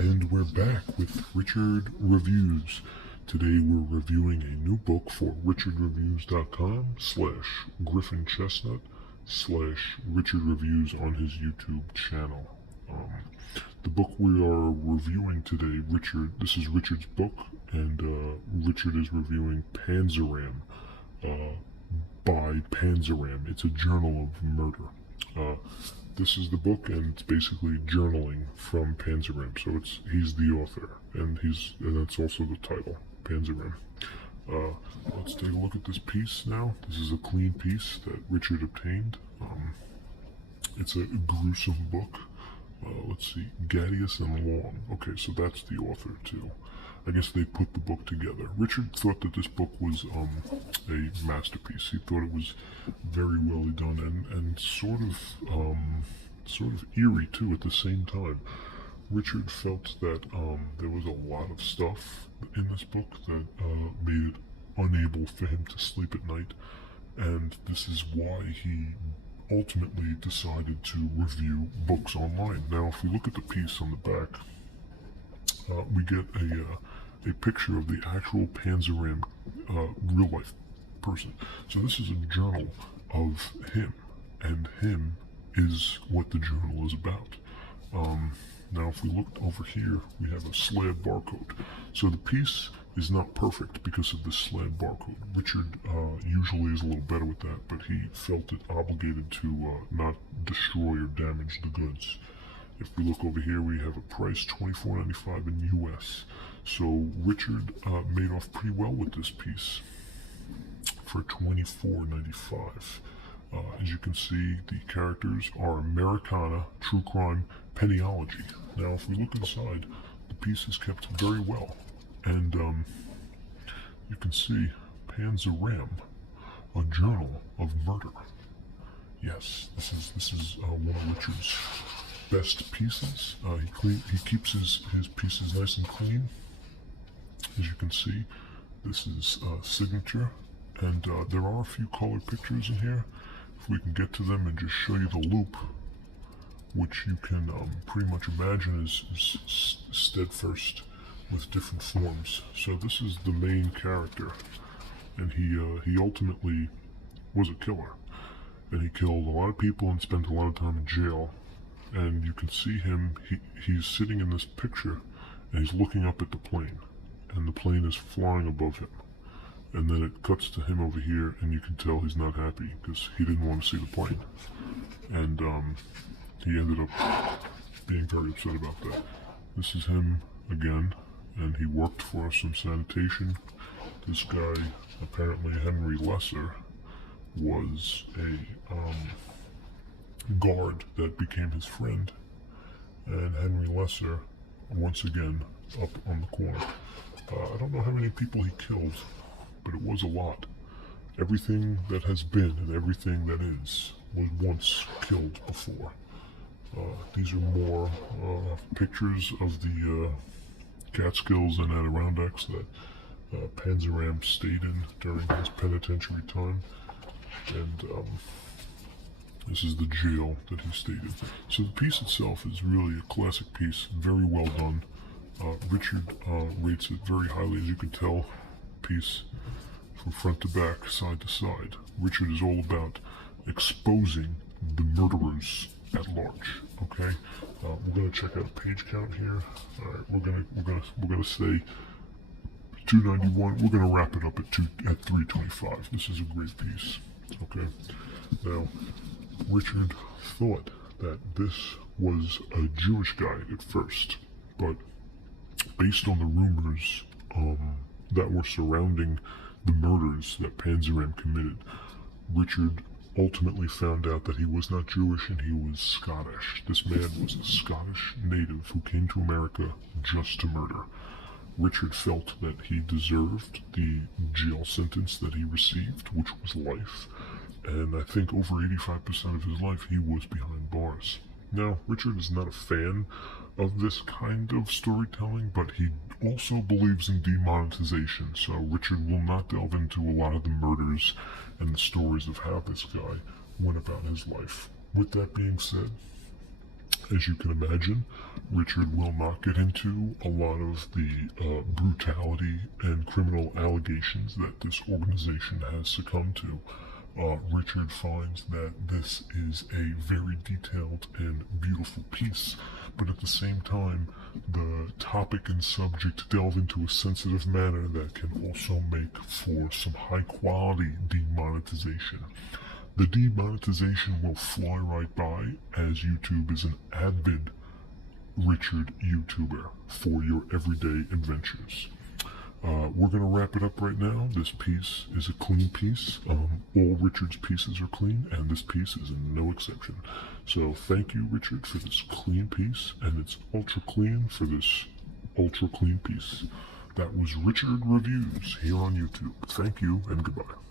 And we're back with Richard Reviews. Today we're reviewing a new book for richardreviews.com/Griffin Chestnut /Richard Reviews on his YouTube channel. The book we are reviewing today, this is Richard's book, and Richard is reviewing Panzram by Panzram. It's a journal of murder. This is the book, and it's basically journaling from Panzram. So he's the author, and that's also the title, Panzram. Let's take a look at this piece now. This is a clean piece that Richard obtained. It's a gruesome book. Let's see, Gaddis and Long. Okay, so that's the author too. I guess they put the book together. Richard thought that this book was a masterpiece. He thought it was very well done and sort of eerie too at the same time. Richard felt that there was a lot of stuff in this book that made it unable for him to sleep at night, and this is why he ultimately decided to review books online. Now, if we look at the piece on the back, we get a picture of the actual Panzram real-life person. So this is a journal of him, and him is what the journal is about. Now, if we look over here, we have a slab barcode. So the piece is not perfect because of the slab barcode. Richard usually is a little better with that, but he felt it obligated to not destroy or damage the goods. If we look over here, we have a price, $24.95 in US. So Richard made off pretty well with this piece for $24.95. As you can see, the characters are Americana, true crime, pennyology. Now, if we look inside, the piece is kept very well. And you can see Panzram, a journal of murder. Yes, this is one of Richard's best pieces. He keeps his pieces nice and clean. As you can see, this is signature, and there are a few colored pictures in here. If we can get to them and just show you the loop, which you can pretty much imagine is steadfast with different forms. So this is the main character, and he ultimately was a killer, and he killed a lot of people and spent a lot of time in jail. And you can see him, he's sitting in this picture, and he's looking up at the plane, and the plane is flying above him. And then it cuts to him over here, and you can tell he's not happy because he didn't want to see the plane. And he ended up being very upset about that. This is him again, and he worked for some sanitation. This guy, apparently Henry Lesser, was a guard that became his friend, and Henry Lesser, once again, up on the corner. I don't know how many people he killed, but it was a lot. Everything that has been and everything that is was once killed before. These are more pictures of the Catskills and Adirondacks that Panzram stayed in during his penitentiary time, and this is the jail that he stayed in. So the piece itself is really a classic piece, very well done. Richard rates it very highly, as you can tell. Piece from front to back, side to side. Richard is all about exposing the murderers at large. Okay, we're gonna check out a page count here. All right, we're gonna say 291. We're gonna wrap it up at 325. This is a great piece. Okay, now Richard thought that this was a Jewish guy at first, but based on the rumors that were surrounding the murders that Panzram committed, Richard ultimately found out that he was not Jewish and he was Scottish. This man was a Scottish native who came to America just to murder. Richard felt that he deserved the jail sentence that he received, which was life, and I think over 85% of his life he was behind bars. Now, Richard is not a fan of this kind of storytelling, but he also believes in demonetization, so Richard will not delve into a lot of the murders and the stories of how this guy went about his life. With that being said, As you can imagine, Richard will not get into a lot of the brutality and criminal allegations that this organization has succumbed to. Richard finds that this is a very detailed and beautiful piece, but at the same time, the topic and subject delve into a sensitive manner that can also make for some high quality demonetization. The demonetization will fly right by, as YouTube is an avid Richard YouTuber for your everyday adventures. We're going to wrap it up right now. This piece is a clean piece. All Richard's pieces are clean, and this piece is no exception. So thank you, Richard, for this clean piece, and it's ultra clean for this ultra clean piece. That was Richard Reviews here on YouTube. Thank you, and goodbye.